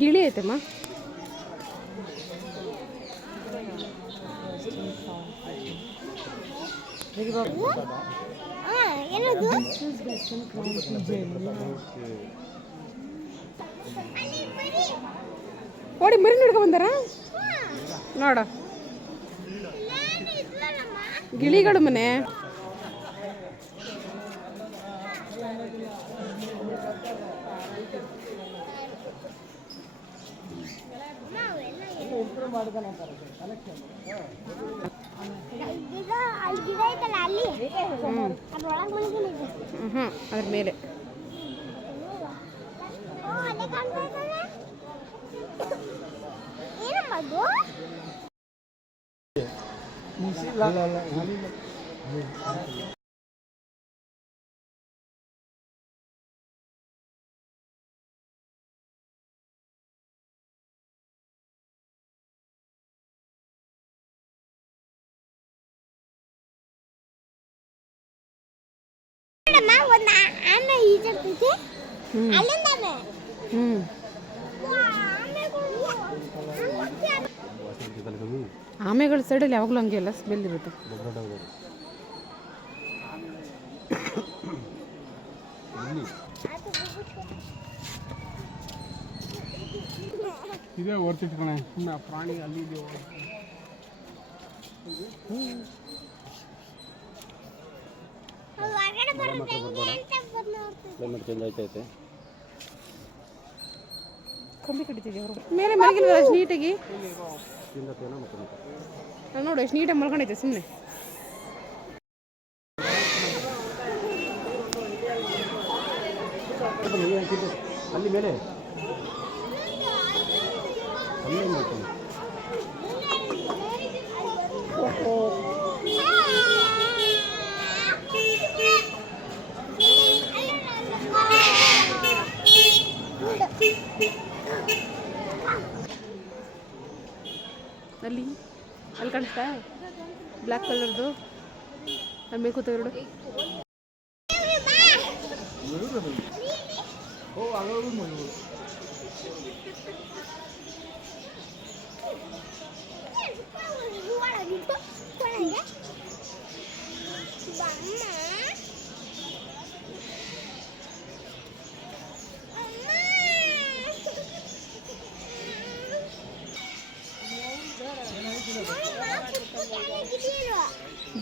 ಗಿಳಿ ಐತಮ್ಮ. ಓಡಿ ಮರಿ ನೋಡ್ಕೊ ಬಂದಾರ ನೋಡ, ಗಿಳಿಗಳು ಮನೆ. ಅದ್ರ ಮೇಲೆ ಆಮೆಗಳ ಸೈಡಲ್ಲಿ ಯಾವಾಗಲೂ ಹಂಗೆ ಎಲ್ಲ ಸ್ಮೆಲ್ ಇರುತ್ತೆ. ಇದೇ ಓಡ್ತಿಟ್ಕಣೆ ಸುಮ್ಮನೆ ಪ್ರಾಣಿ ಅಲ್ಲಿ ಕ್ಲೈಮೇಟ್ ಚೇಂಜ್ ಆಯ್ತೈತೆ. ಕಂಬಿ ಕಡಿತೀವಿ ಅವರು ಮೇಲೆ ಮಲಗಿಲ್ವಲ್ಲ ಅಷ್ಟು ನೀಟಾಗಿ. ನೋಡಿ ಎಷ್ಟು ನೀಟಾಗಿ ಮಲ್ಕೊಂಡೈತೆ ಸುಮ್ಮನೆ. ಅಲ್ಲಿ ಮೇಲೆ ಅಲ್ಲಿ ಅಲ್ಲಿ ಕಾಣಿಸ್ತಾ ಬ್ಲ್ಯಾಕ್ ಕಲರ್ದು ಅಲ್ಲಿ ಮೇಲೆ ಕೂತ ಎರಡು.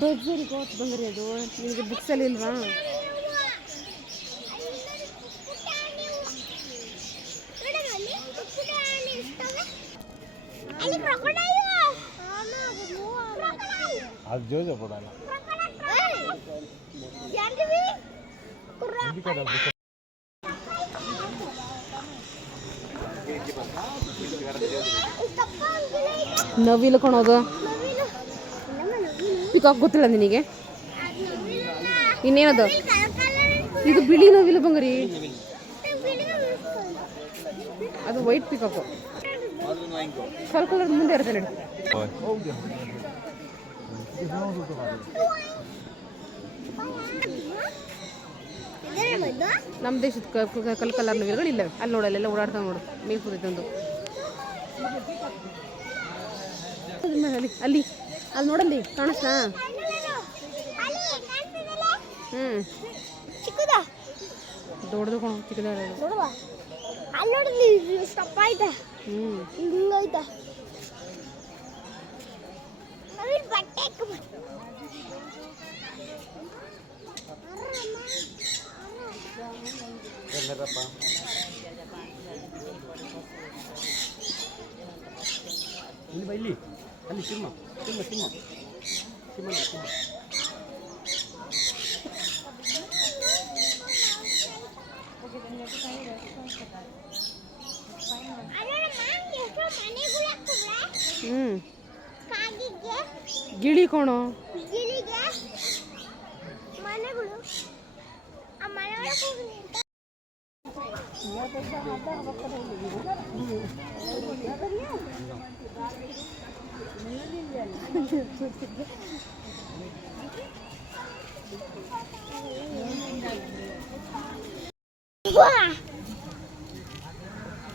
ಬಜ್ಜರಿ ಕೋಟ್ ಬಂದ್ರಿ ಅದು ನಿಮಗೆ ಬುಕ್ಸಲ್ಲಿ ಇಲ್ವಾ? ಅದು ಜೋಜ ಕೊಡಲ್ಲ. ನವಿಲು ಕೊಣೋದು ಪಿಕಾಕ್ ಗೊತ್ತಿಲ್ಲ ನಿನಗೆ? ಇನ್ನೇನದು ಇದು ಬಿಳಿ ನವಿಲು ಬಂಗರಿ, ಅದು ವೈಟ್ ಪಿಕಾಕು. ಕಲ್ ಕಲರ್ ಮುಂದೆ ಇರುತ್ತೆ ನೋಡಿ. ನಮ್ಮ ದೇಶದ ಕಲ್ ಕಲರ್ ನವಿಲುಗಳು ಇಲ್ಲವೆ. ಅಲ್ಲಿ ನೋಡಲ್ಲ ಎಲ್ಲ ಓಡಾಡ್ತಾ ನೋಡು ಮೇಲ್ ಕೂತೈತೆ ಒಂದು. ಅಲ್ಲಿ ಅಲ್ಲಿ ಅಲ್ಲಿ ನೋಡಲ್ಲಿ ಕಾಣಿಸ್ತಾ? ದೊಡ್ಡದು ಕಣ ಚಿಕ್ಕದ ಮೇರಪ್ಪ ಇಲ್ಲಿ ಬಾ ಇಲ್ಲಿ ಅಲ್ಲಿ ಸಿಂಹ ಸಿಂಹ ಸಿಂಹ ಸಿಂಹ ನೋಡಿ, ಸಿಂಹ ಹ್ಞೂ ಗಿಳಿ ಕೋಣೋ ಮನೆಗಳು ಆ ಮನೆ ಒಳಗೆ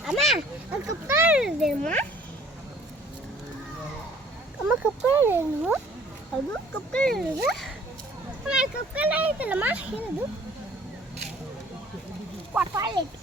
ಅಮ್ಮ ಕಪ್ಪಳಮ್ಮ ಅಮ್ಮ ಕಪ್ಪಳೇನು ಅದು ಕಪ್ಪಳ ಕಪ್ಪಳ ಆಯ್ತಲ್ಲಮ್ಮ ಏನದು ಟಾಯ್ಲೆಟ್